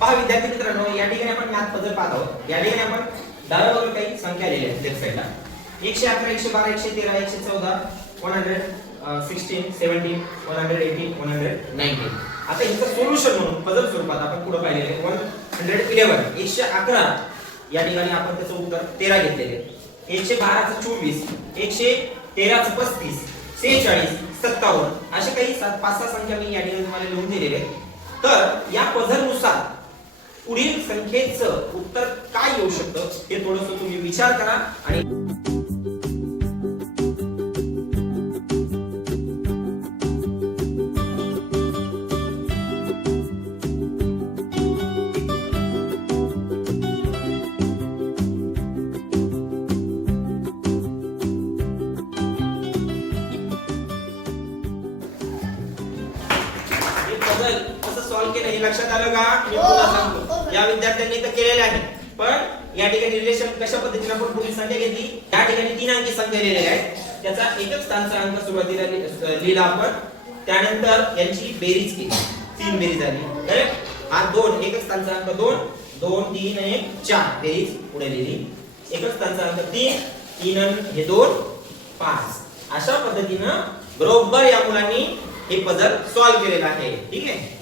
पहा विद्यार्थी मित्रांनो, या ठिकाणी आपण मॅथ पझल पाहत आहोत. या ठिकाणी आपण डाव्या बाजूला काही संख्या लिहिल्या आहेत लेफ्ट साइडला. 111 112 113 114 116 17 118 119. आता इथं सोल्युशन म्हणून पझल स्वरूपात आपण पुढे पाहिलेले 111 111 या ठिकाणी आपण त्याचं उत्तर 13 घेतलेले. 112 चं 24 113 चं 35 46 57 असे काही 5-6 संख्या मी या ठिकाणी तुम्हाला लिहून दिलेले आहेत. तर या पझल नुसार पुढील संख्येचं उत्तर काय येऊ शकतं हे थोडंसं तुम्ही विचार करा आणि पझल कसं सॉल्व्ह केलं हे लक्षात आलं का? मी पुन्हा सांगतो. या विद्यार्थ्यांनी तर केलेले आहे, पण या ठिकाणी रिलेशन कशा पद्धतीने आपण पुढील संख्या घेतली. या ठिकाणी 3 अंकी संख्या लिहिलेल्या आहेत. त्याचा एकच स्थानचा अंक सुरुवातीला लिहिला आपण. त्यानंतर यांची बेरीज केली, 3 बेरीज झाली. हा 2 एकच स्थानचा अंक 2 2 3 आणि 4 बेरीज पुढे लिहिली. एकच स्थानचा अंक 3 3 आणि हे 2 5. अशा पद्धतीने बरोबर या मुलांनी हे पझल सॉल्व्ह केलेलं आहे. ठीक आहे.